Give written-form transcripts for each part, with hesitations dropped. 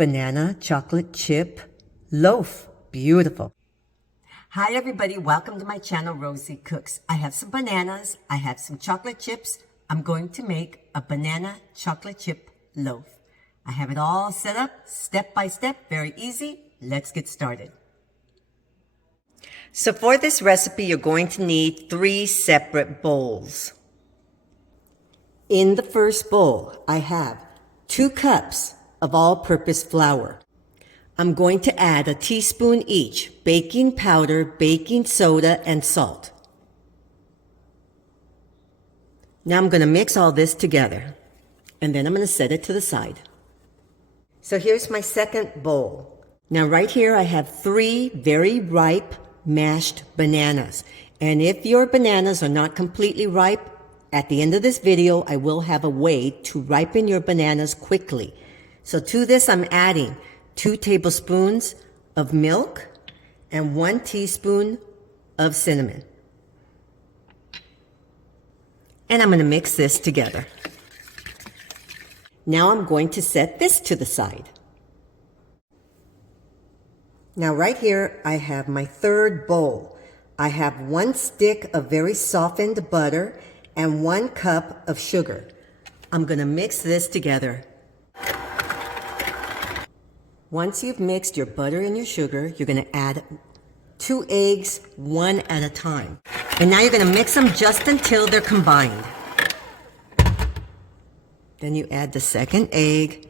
banana chocolate chip loaf. Beautiful. Hi everybody, welcome to my channel, Rosie Cooks. I have some bananas, I have some chocolate chips. I'm going to make a banana chocolate chip loaf. I have it all set up, step by step, very easy. Let's get started. So for this recipe, you're going to need 3 separate bowls. In the first bowl, I have 2 cups of all-purpose flour. I'm going to add a teaspoon each, baking powder, baking soda, and salt. Now I'm going to mix all this together, and then I'm going to set it to the side. So here's my second bowl. Now right here I have 3 very ripe mashed bananas. And if your bananas are not completely ripe, at the end of this video, I will have a way to ripen your bananas quickly. So to this, I'm adding 2 tablespoons of milk and 1 teaspoon of cinnamon. And I'm going to mix this together. Now I'm going to set this to the side. Now right here, I have my third bowl. I have 1 stick of very softened butter and 1 cup of sugar. I'm going to mix this together. Once you've mixed your butter and your sugar, you're going to add 2 eggs, 1 at a time. And now you're going to mix them just until they're combined. Then you add the second egg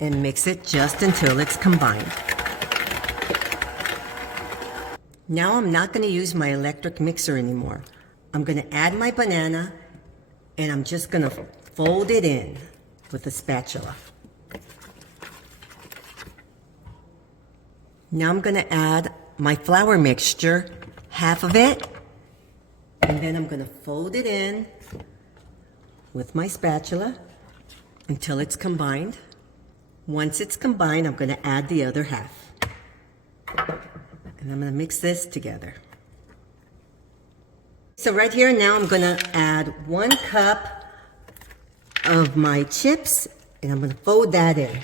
and mix it just until it's combined. Now I'm not going to use my electric mixer anymore. I'm going to add my banana and I'm just going to fold it in with a spatula. Now I'm going to add my flour mixture, half of it, and then I'm going to fold it in with my spatula until it's combined. Once it's combined, I'm going to add the other half. And I'm going to mix this together. So right here now I'm going to add 1 cup of my chips and I'm going to fold that in.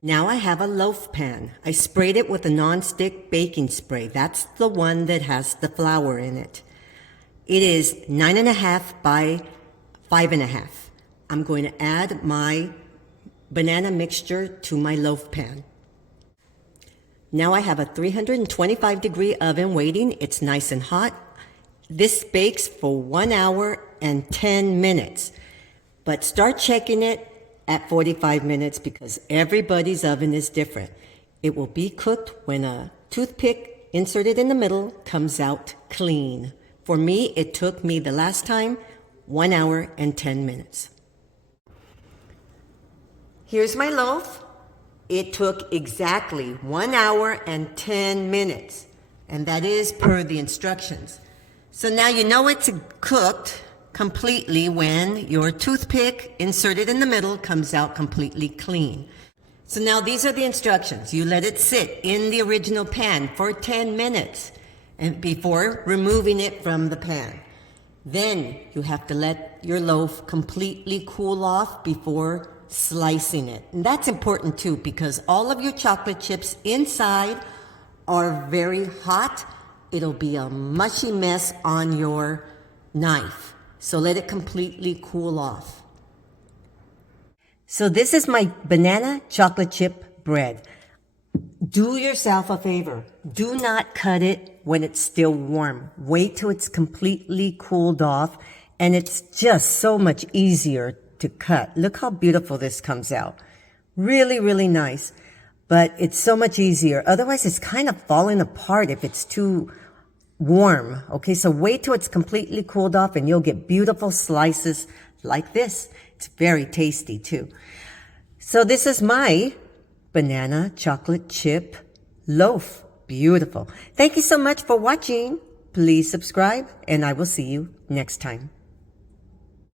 Now I have a loaf pan. I sprayed it with a non-stick baking spray. That's the one that has the flour in it. It is 9.5 by 5.5. I'm going to add my banana mixture to my loaf pan. Now I have a 325-degree oven waiting. It's nice and hot. This bakes for 1 hour and 10 minutes. But start checking it at 45 minutes because everybody's oven is different. It will be cooked when a toothpick inserted in the middle comes out clean. For me, it took me the last time 1 hour and 10 minutes. Here's my loaf. It took exactly 1 hour and 10 minutes, and that is per the instructions. So now you know it's cooked completely when your toothpick inserted in the middle comes out completely clean. So now these are the instructions. You let it sit in the original pan for 10 minutes and before removing it from the pan. Then you have to let your loaf completely cool off before slicing it. And that's important too because all of your chocolate chips inside are very hot. It'll be a mushy mess on your knife. So let it completely cool off. So this is my banana chocolate chip bread. Do yourself a favor. Do not cut it when it's still warm. Wait till it's completely cooled off, and it's just so much easier to cut. Look how beautiful this comes out. Really, really nice. But it's so much easier. Otherwise, it's kind of falling apart if it's too warm. Okay, so wait till it's completely cooled off and you'll get beautiful slices like this. It's very tasty too. So this is my banana chocolate chip loaf. Beautiful. Thank you so much for watching. Please subscribe and I will see you next time.